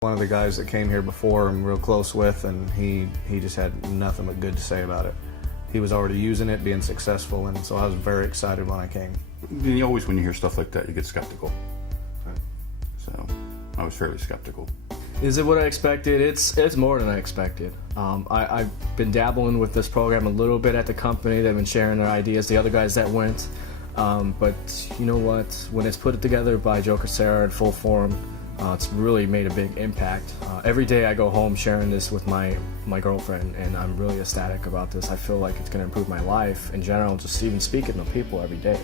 One of the guys that came here before I'm real close with, and he just had nothing but good to say about it. He was already using it, being successful, and so I was very excited when I came. You always, when you hear stuff like that, you get skeptical. Right. So I was fairly skeptical. Is it what I expected? It's more than I expected. I've been dabbling with this program a little bit at the company. They've been sharing their ideas, the other guys that went. But you know what? When it's put together by Joe Casera in full form, it's really made a big impact. Every day I go home sharing this with my girlfriend, and I'm really ecstatic about this. I feel like it's going to improve my life in general, just even speaking to people every day.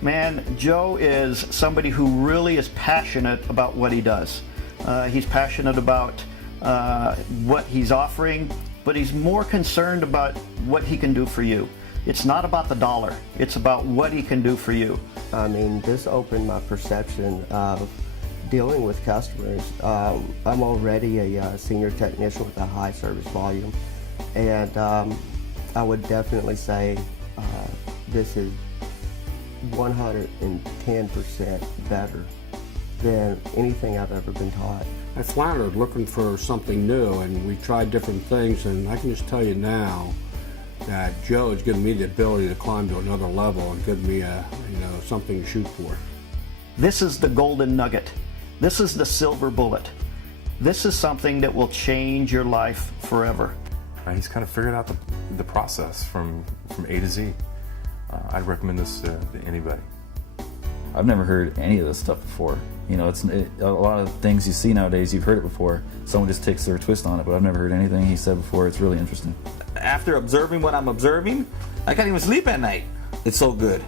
Man, Joe is somebody who really is passionate about what he does. He's passionate about what he's offering, but he's more concerned about what he can do for you. It's not about the dollar, it's about what he can do for you. I mean, this opened my perception of dealing with customers. I'm already a senior technician with a high service volume, and I would definitely say this is 110% better than anything I've ever been taught. I floundered looking for something new, and we tried different things, and I can just tell you now that Joe has given me the ability to climb to another level and give me something to shoot for. This is the golden nugget. This is the silver bullet. This is something that will change your life forever. He's kind of figured out the process from A to Z. I'd recommend this to anybody. I've never heard any of this stuff before. You know, a lot of things you see nowadays, you've heard it before. Someone just takes their twist on it, but I've never heard anything he said before. It's really interesting. After observing what I'm observing, I can't even sleep at night. It's so good.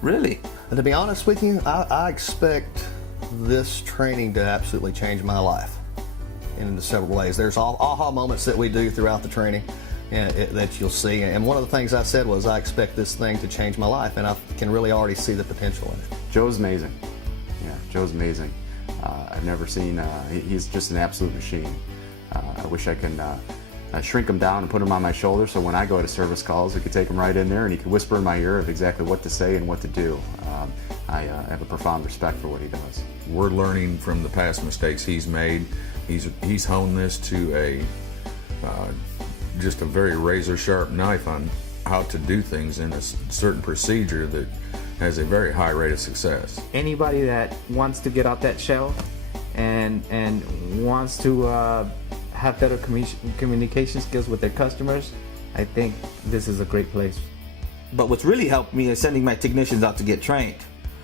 Really. And to be honest with you, I expect this training to absolutely change my life in several ways. There's aha moments that we do throughout the training that you'll see. And one of the things I said was I expect this thing to change my life, and I can really already see the potential in it. Joe's amazing. Yeah, Joe's amazing. I've never seen, he's just an absolute machine. I wish I could shrink him down and put him on my shoulder so when I go to service calls, we could take him right in there and he could whisper in my ear of exactly what to say and what to do. I have a profound respect for what he does. We're learning from the past mistakes he's made. He's honed this to just a very razor-sharp knife on how to do things in a certain procedure that has a very high rate of success. Anybody that wants to get out that shell and wants to have better communication skills with their customers, I think this is a great place. But what's really helped me is sending my technicians out to get trained.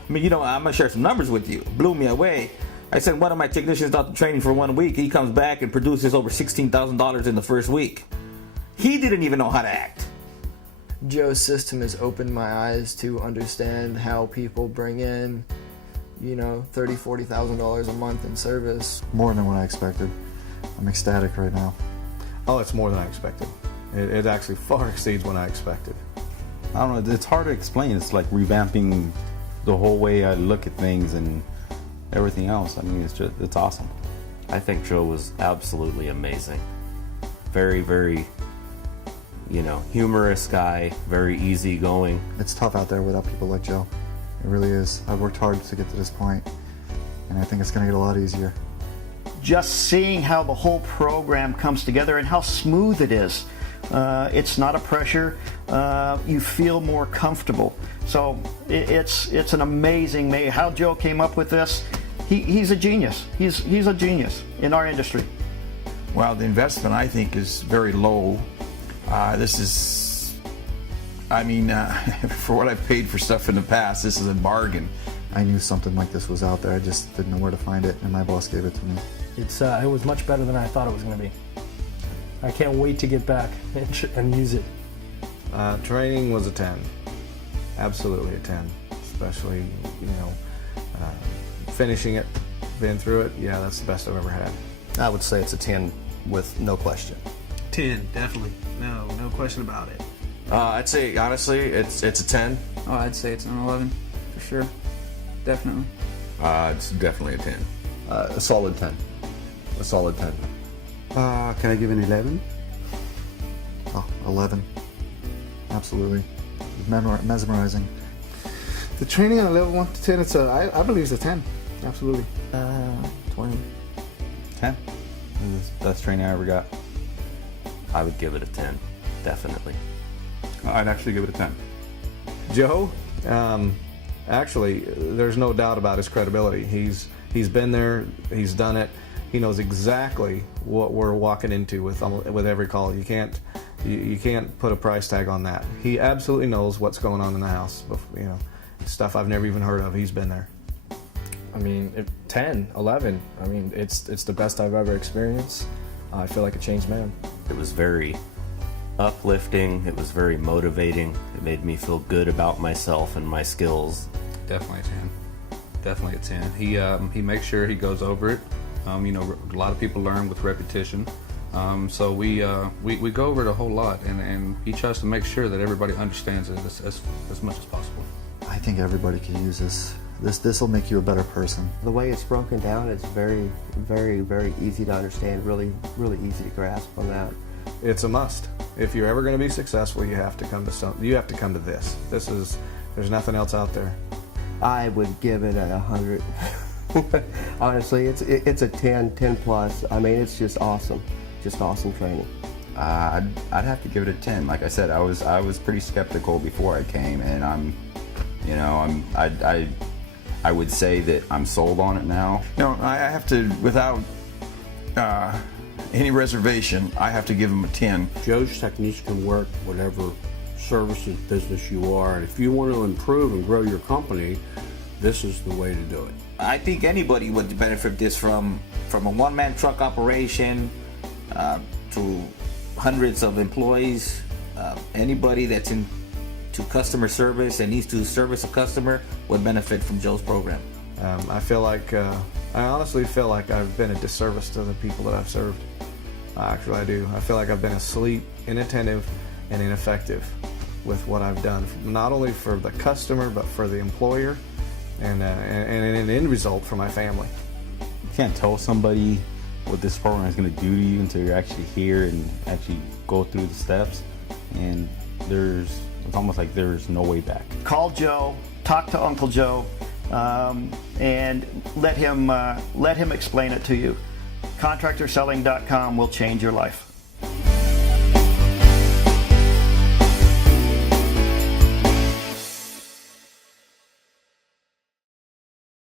I mean, I'm going to share some numbers with you. It blew me away. I sent one of my technicians out to training for 1 week. He comes back and produces over $16,000 in the first week. He didn't even know how to act. Joe's system has opened my eyes to understand how people bring in, $30,000, $40,000 a month in service. More than what I expected. I'm ecstatic right now. Oh, it's more than I expected. It actually far exceeds what I expected. I don't know, it's hard to explain. It's like revamping the whole way I look at things and everything else. I mean, it's awesome. I think Joe was absolutely amazing. Very, very, humorous guy, very easygoing. It's tough out there without people like Joe. It really is. I've worked hard to get to this point, and I think it's going to get a lot easier. Just seeing how the whole program comes together and how smooth it is. It's not a pressure. You feel more comfortable. So it's an amazing, how Joe came up with this. He's a genius. He's a genius in our industry. Well, the investment, I think, is very low. This is, for what I've paid for stuff in the past, this is a bargain. I knew something like this was out there. I just didn't know where to find it, and my boss gave it to me. It was much better than I thought it was going to be. I can't wait to get back and use it. Training was a 10. Absolutely a 10. Especially, finishing it, being through it, yeah, that's the best I've ever had. I would say it's a 10 with no question. 10, definitely. No question about it. I'd say, honestly, it's a 10. Oh, I'd say it's an 11, for sure. Definitely. It's definitely a 10. A solid 10. A solid 10. Can I give an 11? Oh, 11. Absolutely. Mesmerizing. The training on a level 1 to 10, I believe it's a 10. Absolutely. 20. 10. This is the best training I ever got. I would give it a 10, definitely. I'd actually give it a 10. Joe, actually, there's no doubt about his credibility. He's been there, he's done it. He knows exactly what we're walking into with every call. You can't put a price tag on that. He absolutely knows what's going on in the house. You know, stuff I've never even heard of. He's been there. I mean, 10, 11. I mean, it's the best I've ever experienced. I feel like a changed man. It was very uplifting. It was very motivating. It made me feel good about myself and my skills. Definitely a 10. Definitely a 10. He makes sure he goes over it. You know, a lot of people learn with repetition. So we go over it a whole lot, and he tries to make sure that everybody understands it as much as possible. I think everybody can use this. This will make you a better person. The way it's broken down, it's very, very, very easy to understand. Really, really easy to grasp on that. It's a must. If you're ever going to be successful, you have to come to You have to come to this. There's nothing else out there. I would give it a 100. Honestly, it's a 10 plus. I mean, it's just awesome training. I'd have to give it a 10. Like I said, I was pretty skeptical before I came, and I would say that I'm sold on it now. No, I have to, without any reservation, I have to give him a 10. Joe's techniques can work whatever services business you are, and if you want to improve and grow your company, this is the way to do it. I think anybody would benefit this from a one-man truck operation to hundreds of employees. Anybody that's into customer service and needs to service a customer would benefit from Joe's program. I honestly feel like I've been a disservice to the people that I've served. Actually, I do. I feel like I've been asleep, inattentive, and ineffective with what I've done, not only for the customer, but for the employer, and an end result for my family. You can't tell somebody what this program is going to do to you until you're actually here and actually go through the steps, and it's almost like there's no way back. Call Joe, talk to Uncle Joe, and let him explain it to you. ContractorSelling.com will change your life.